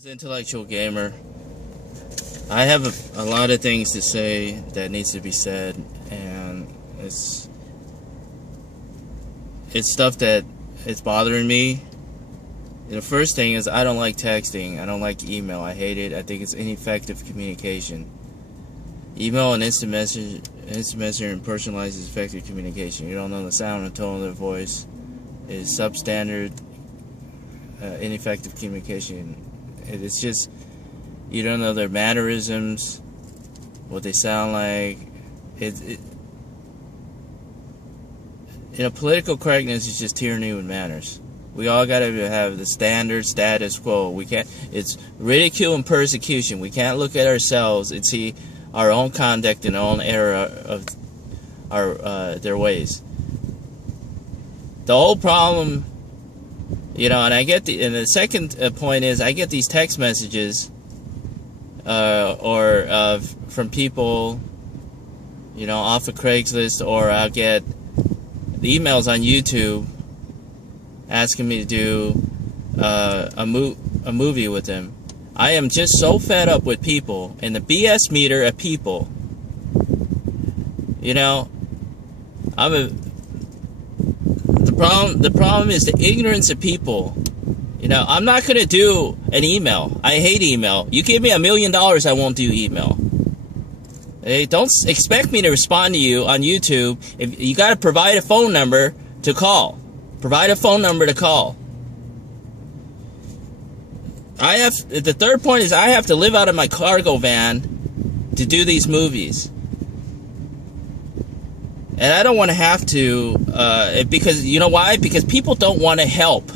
This is Intellectual Gamer. I have a lot of things to say that needs to be said, and it's stuff that is bothering me. The first thing is I don't like texting. I don't like email. I hate it. I think it's ineffective communication. Email and instant message and personalized is effective communication. You don't know the sound and tone of their voice. Is substandard ineffective communication. It's just, you don't know their mannerisms, what they sound like. Political correctness is just tyranny with manners. We all gotta have the standard status quo. We can't. It's ridicule and persecution. We can't look at ourselves and see our own conduct and our own error of their ways. The whole problem, and I get and the second point is I get these text messages, from people, off of Craigslist, or I'll get emails on YouTube asking me to do a movie with them. I am just so fed up with people and the BS meter of people. The problem is the ignorance of people. I'm not gonna do an email. I hate email. You give me $1 million, I won't do email. Hey, don't expect me to respond to you on YouTube. If you gotta provide a phone number to call. Provide a phone number to call. The third point is I have to live out of my cargo van to do these movies. And I don't want to have to, because, you know why? Because people don't want to help.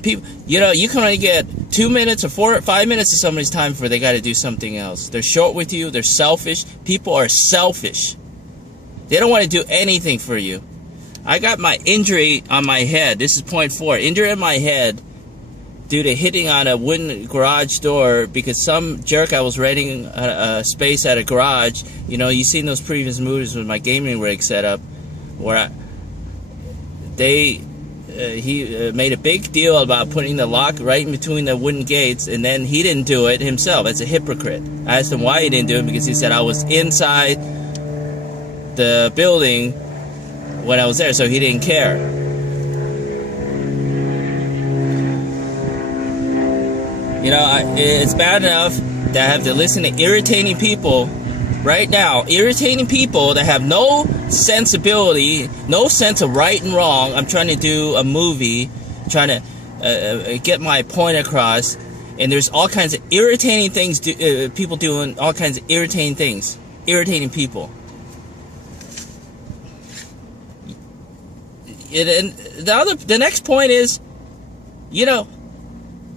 People, you can only get 2 minutes or 5 minutes of somebody's time before they got to do something else. They're short with you. They're selfish. People are selfish. They don't want to do anything for you. I got my injury on my head. This is point 4. Injury on my head due to hitting on a wooden garage door because some jerk I was renting a space at a garage. You've seen those previous movies with my gaming rig set up where he made a big deal about putting the lock right in between the wooden gates, and then he didn't do it himself. That's a hypocrite. I asked him why he didn't do it because he said I was inside the building when I was there, so he didn't care. It's bad enough that I have to listen to irritating people right now. Irritating people that have no sensibility, no sense of right and wrong. I'm trying to do a movie, trying to get my point across, and there's all kinds of irritating things, people doing all kinds of irritating things. Irritating people. And the next point is,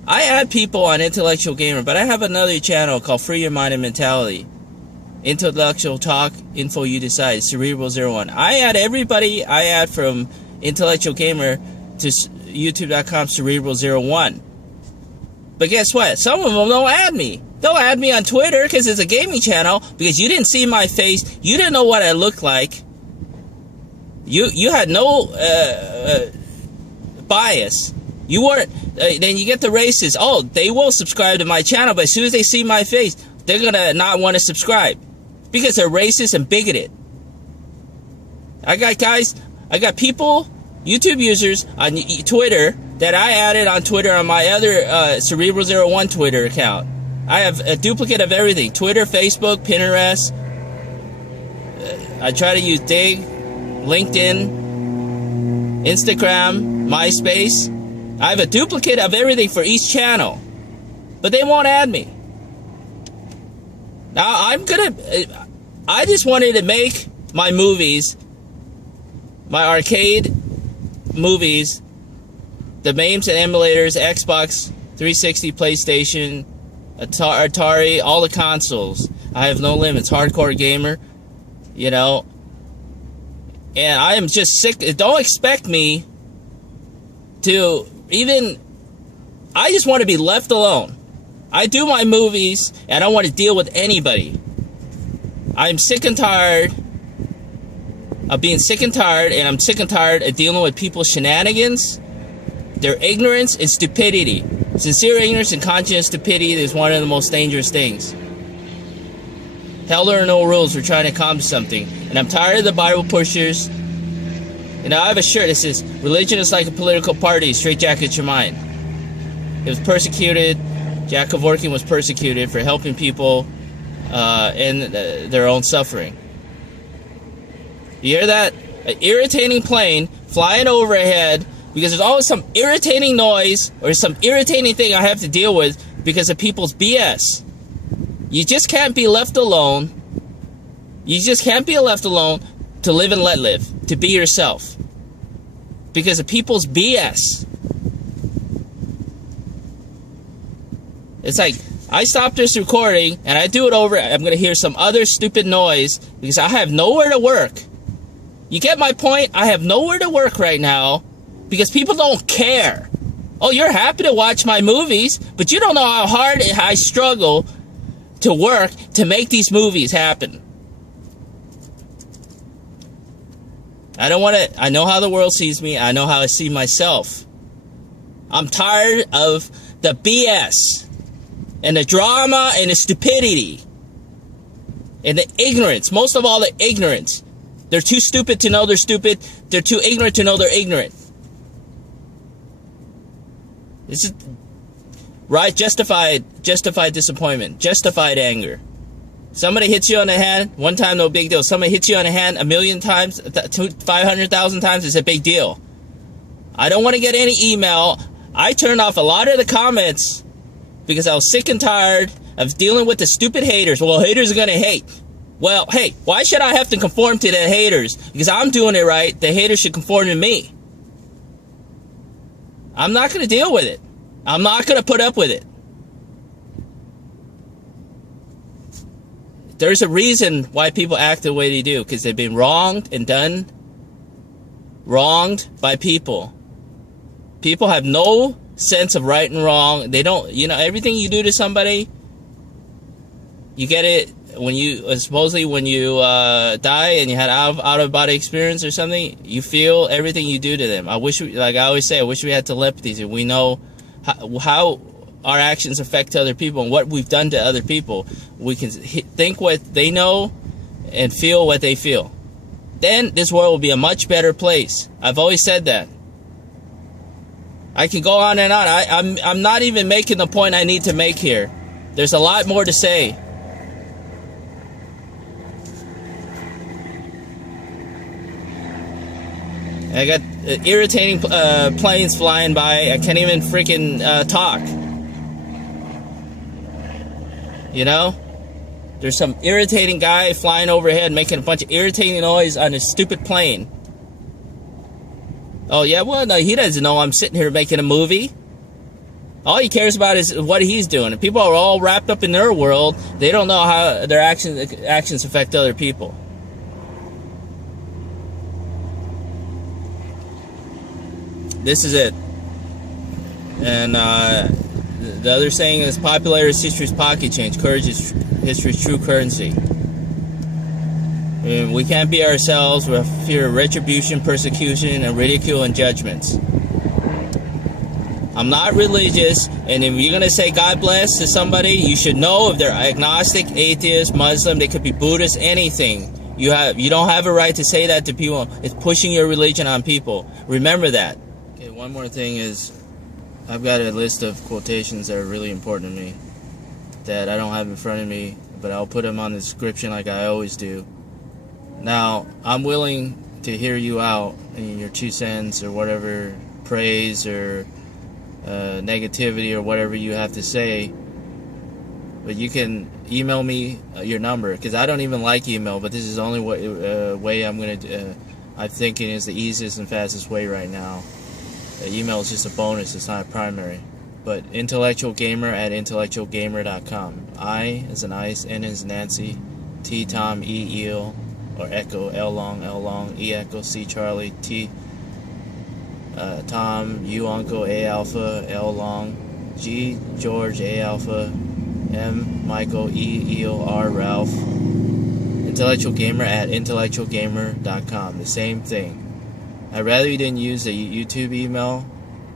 I add people on Intellectual Gamer, but I have another channel called Free Your Mind and Mentality. Intellectual Talk, Info You Decide, Cerebral01. I add everybody I add from Intellectual Gamer to YouTube.com, Cerebral01. But guess what? Some of them don't add me. They'll add me on Twitter because it's a gaming channel, because you didn't see my face. You didn't know what I looked like. You had no bias. You weren't. Then you get the racists. Oh, they will subscribe to my channel, but as soon as they see my face, they're gonna not want to subscribe because they're racist and bigoted. I got people, YouTube users on Twitter that I added on Twitter on my other Cerebral01 Twitter account. I have a duplicate of everything: Twitter, Facebook, Pinterest. I try to use Dig, LinkedIn, Instagram, MySpace. I have a duplicate of everything for each channel, but they won't add me. Now I just wanted to make my movies, my arcade movies, the MAMEs and emulators, Xbox 360, PlayStation, Atari, all the consoles. I have no limits, hardcore gamer, and I am just sick. Don't expect me to I just want to be left alone. I do my movies, and I don't want to deal with anybody. I'm sick and tired of being sick and tired, and I'm sick and tired of dealing with people's shenanigans, their ignorance, and stupidity. Sincere ignorance and conscious stupidity is one of the most dangerous things. Hell or no rules. We're trying to accomplish something. And I'm tired of the Bible pushers. And I have a shirt that says, religion is like a political party. Straitjacket your mind. It was persecuted. Jack Kevorkian was persecuted for helping people in their own suffering. You hear that? An irritating plane flying overhead because there's always some irritating noise or some irritating thing I have to deal with because of people's BS. You just can't be left alone. You just can't be left alone to live and let live, to be yourself. Because of people's BS. It's like, I stop this recording and I do it over, I'm going to hear some other stupid noise because I have nowhere to work. You get my point? I have nowhere to work right now because people don't care. Oh, you're happy to watch my movies, but you don't know how hard I struggle to work to make these movies happen. I don't want to, I know how the world sees me. I know how I see myself. I'm tired of the BS and the drama and the stupidity and the ignorance. Most of all, the ignorance. They're too stupid to know they're stupid. They're too ignorant to know they're ignorant. This is right. Justified disappointment. Justified anger. Somebody hits you on the hand, one time, no big deal. Somebody hits you on the hand 1,000,000 times, 500,000 times, it's a big deal. I don't want to get any email. I turned off a lot of the comments because I was sick and tired of dealing with the stupid haters. Well, haters are going to hate. Well, hey, why should I have to conform to the haters? Because I'm doing it right, the haters should conform to me. I'm not going to deal with it. I'm not going to put up with it. There's a reason why people act the way they do, because they've been wronged and done wronged by people. People have no sense of right and wrong. They don't, you know, everything you do to somebody, you get it when you, supposedly when you die and you had out of body experience or something, you feel everything you do to them. I wish, like I always say, I wish we had telepathy so we know how our actions affect other people and what we've done to other people. We can think what they know and feel what they feel. Then this world will be a much better place. I've always said that. I can go on and on. I'm not even making the point I need to make here. There's a lot more to say. I got irritating planes flying by. I can't even freaking talk. You know? There's some irritating guy flying overhead making a bunch of irritating noise on his stupid plane. Oh, yeah? Well, no, he doesn't know I'm sitting here making a movie. All he cares about is what he's doing. And people are all wrapped up in their world. They don't know how their actions affect other people. This is it. And the other saying is, popularity is history's pocket change. Courage is history's true currency. And we can't be ourselves with fear of retribution, persecution, and ridicule and judgments. I'm not religious, and if you're going to say God bless to somebody, you should know if they're agnostic, atheist, Muslim, they could be Buddhist, anything. You don't have a right to say that to people. It's pushing your religion on people. Remember that. Okay, one more thing is, I've got a list of quotations that are really important to me that I don't have in front of me, but I'll put them on the description like I always do. Now, I'm willing to hear you out in your 2 cents or whatever, praise or negativity or whatever you have to say, but you can email me your number, because I don't even like email, but this is the only way I'm going to, I'm thinking is the easiest and fastest way right now. Email is just a bonus, it's not a primary. But iintellectualgamer@iintellectualgamer.com. I as in ice, N as Nancy, T Tom, E eel, or echo, L long, E echo, C Charlie, T Tom, U uncle, A alpha, L long, G George, A alpha, M Michael, E eel, R Ralph. Intellectualgamer@intellectualgamer.com. The same thing. I'd rather you didn't use the YouTube email,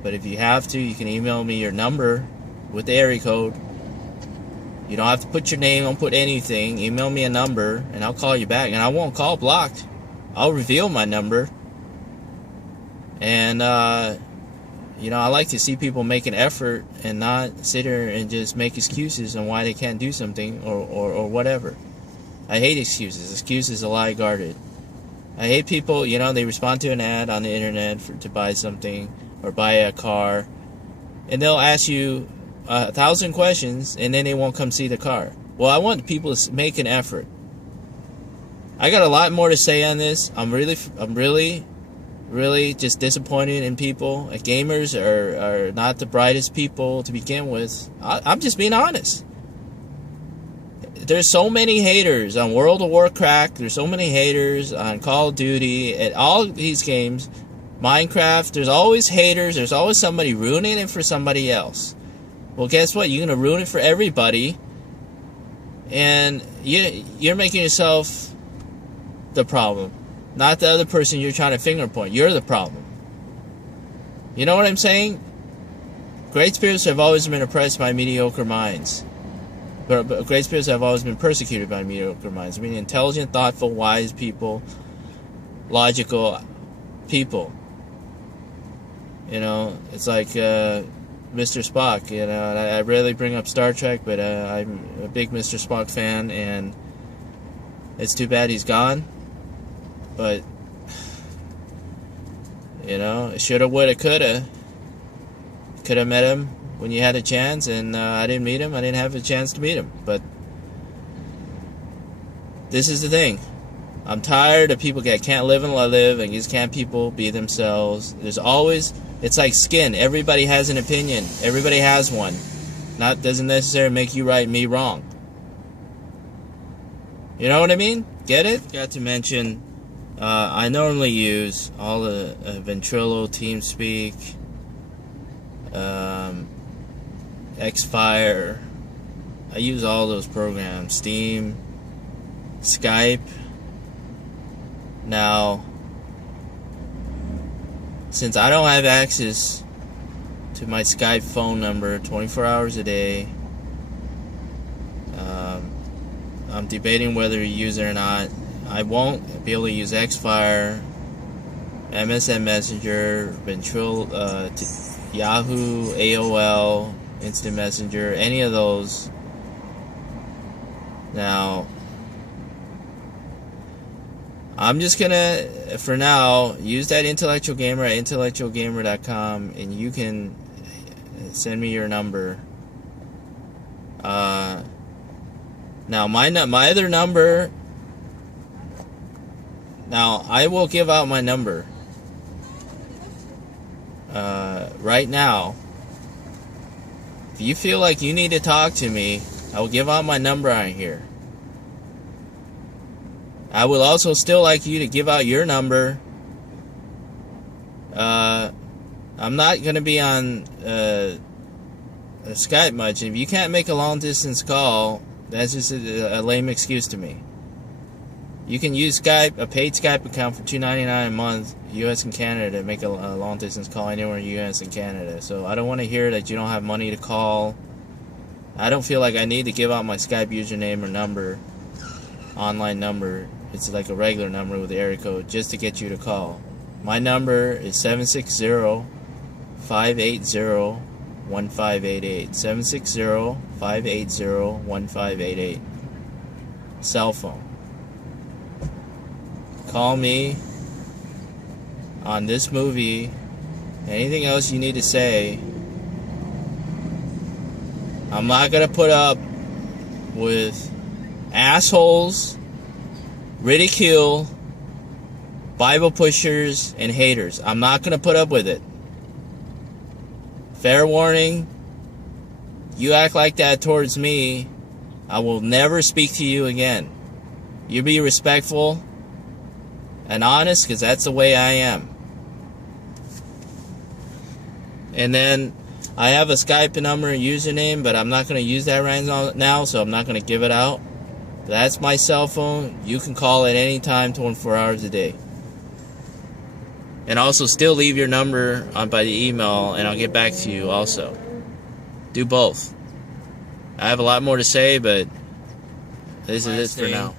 But if you have to, you can email me your number with the area code. You don't have to put your name, don't put anything. Email me a number, and I'll call you back. And I won't call blocked. I'll reveal my number. And, you know, I like to see people make an effort and not sit here and just make excuses on why they can't do something or whatever. I hate excuses. Excuses are lie guarded. I hate people, you know, they respond to an ad on the internet to buy something or buy a car, and they'll ask you 1,000 questions, and then they won't come see the car. Well, I want people to make an effort. I got a lot more to say on this. I'm really just disappointed in people. Gamers are not the brightest people to begin with. I'm just being honest. There's so many haters on World of Warcraft. There's so many haters on Call of Duty and all these games. Minecraft, there's always haters. There's always somebody ruining it for somebody else. Well, guess what? You're going to ruin it for everybody. And you're making yourself the problem. Not the other person you're trying to finger point. You're the problem. You know what I'm saying? Great spirits have always been oppressed by mediocre minds. But great spirits have always been persecuted by mediocre minds. I mean, intelligent, thoughtful, wise people, logical people. You know, it's like Mr. Spock. You know, I rarely bring up Star Trek, but I'm a big Mr. Spock fan, and it's too bad he's gone. But, you know, shoulda, woulda, coulda. Could have met him when you had a chance, and I didn't meet him. I didn't have a chance to meet him. But this is the thing. I'm tired of people that can't live and live, and just can't people be themselves. There's always, it's like skin. Everybody has an opinion. Everybody has one. Doesn't necessarily make you right, me wrong. You know what I mean? Get it? Got to mention, I normally use all the Ventrilo, TeamSpeak, Xfire. I use all those programs. Steam, Skype. Now, since I don't have access to my Skype phone number 24 hours a day, I'm debating whether to use it or not. I won't be able to use Xfire, MSN Messenger, Ventrilo, Yahoo, AOL, Instant Messenger, any of those. Now, I'm just gonna, for now, use that Intellectual Gamer at intellectualgamer.com, and you can send me your number. Now, my other number. Now, I will give out my number. Right now. If you feel like you need to talk to me, I will give out my number on here. I would also still like you to give out your number. I'm not going to be on Skype much. If you can't make a long distance call, that's just a lame excuse to me. You can use Skype, a paid Skype account for $2.99 a month, U.S. and Canada, to make a long distance call anywhere in U.S. and Canada. So I don't want to hear that you don't have money to call. I don't feel like I need to give out my Skype username or number, online number. It's like a regular number with the area code just to get you to call. My number is 760-580-1588. 760-580-1588. Cell phone. Call me on this movie. Anything else you need to say. I'm not going to put up with assholes, ridicule, Bible pushers, and haters. I'm not going to put up with it. Fair warning. You act like that towards me, I will never speak to you again. You be respectful and honest, because that's the way I am. And then I have a Skype number and username, but I'm not going to use that right now, so I'm not going to give it out. That's my cell phone. You can call at any time, 24 hours a day. And also still leave your number on by the email, and I'll get back to you also. Do both. I have a lot more to say, but this is it for now.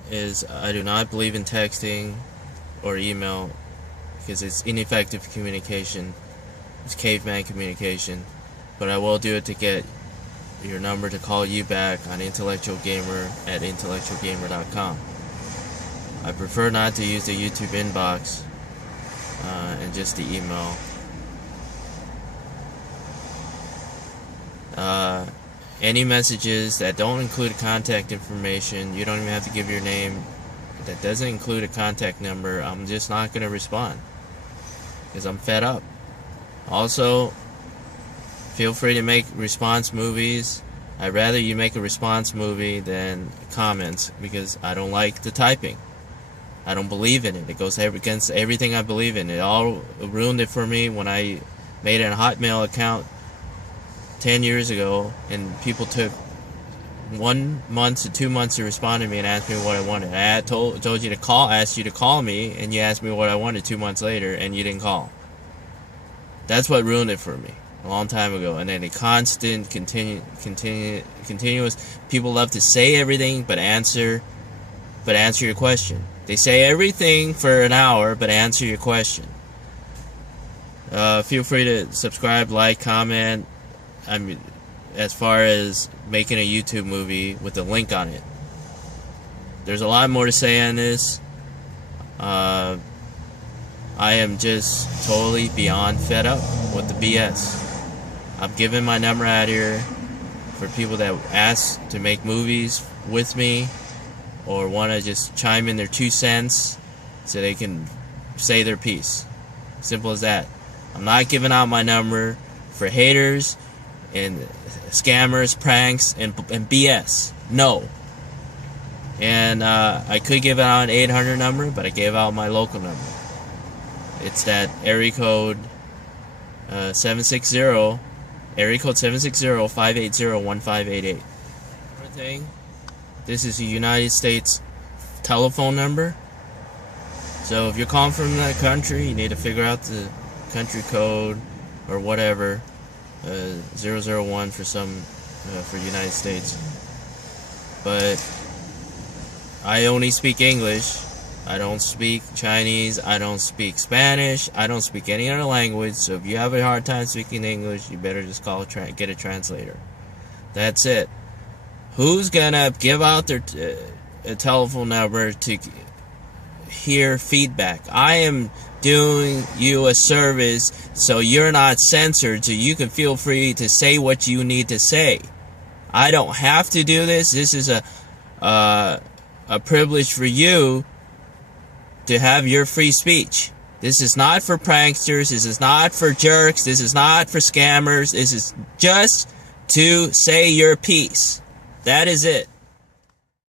I do not believe in texting or email because it's ineffective communication. It's caveman communication. But I will do it to get your number to call you back on iintellectualgamer at iintellectualgamer.com. I prefer not to use the YouTube inbox and just the email. Any messages that don't include contact information, you don't even have to give your name, that doesn't include a contact number, I'm just not going to respond because I'm fed up. Also, feel free to make response movies. I'd rather you make a response movie than comments because I don't like the typing. I don't believe in it. It goes against everything I believe in. It all ruined it for me when I made a Hotmail account 10 years ago, and people took 1 month to 2 months to respond to me and ask me what I wanted. I told you to call, asked you to call me, and you asked me what I wanted 2 months later, and you didn't call. That's what ruined it for me a long time ago. And then a constant, continuous. People love to say everything, but answer your question. They say everything for an hour, but answer your question. Feel free to subscribe, like, comment. I mean, as far as making a YouTube movie with a link on it. There's a lot more to say on this. I am just totally beyond fed up with the BS. I'm giving my number out here for people that ask to make movies with me or want to just chime in their 2 cents so they can say their piece. Simple as that. I'm not giving out my number for haters and scammers, pranks, and BS. No. And I could give out an 800 number, but I gave out my local number. It's that area code 760, area code 760-580-1588. Another thing, this is a United States telephone number. So if you're calling from that country, you need to figure out the country code or whatever. 001 for for United States. But I only speak English. I don't speak Chinese. I don't speak Spanish. I don't speak any other language. So if you have a hard time speaking English, you better just get a translator. That's it. Who's gonna give out their a telephone number to hear feedback? I am doing you a service so you're not censored, so you can feel free to say what you need to say. I don't have to do this. This is a privilege for you to have your free speech. This is not for pranksters. This is not for jerks. This is not for scammers. This is just to say your piece. That is it.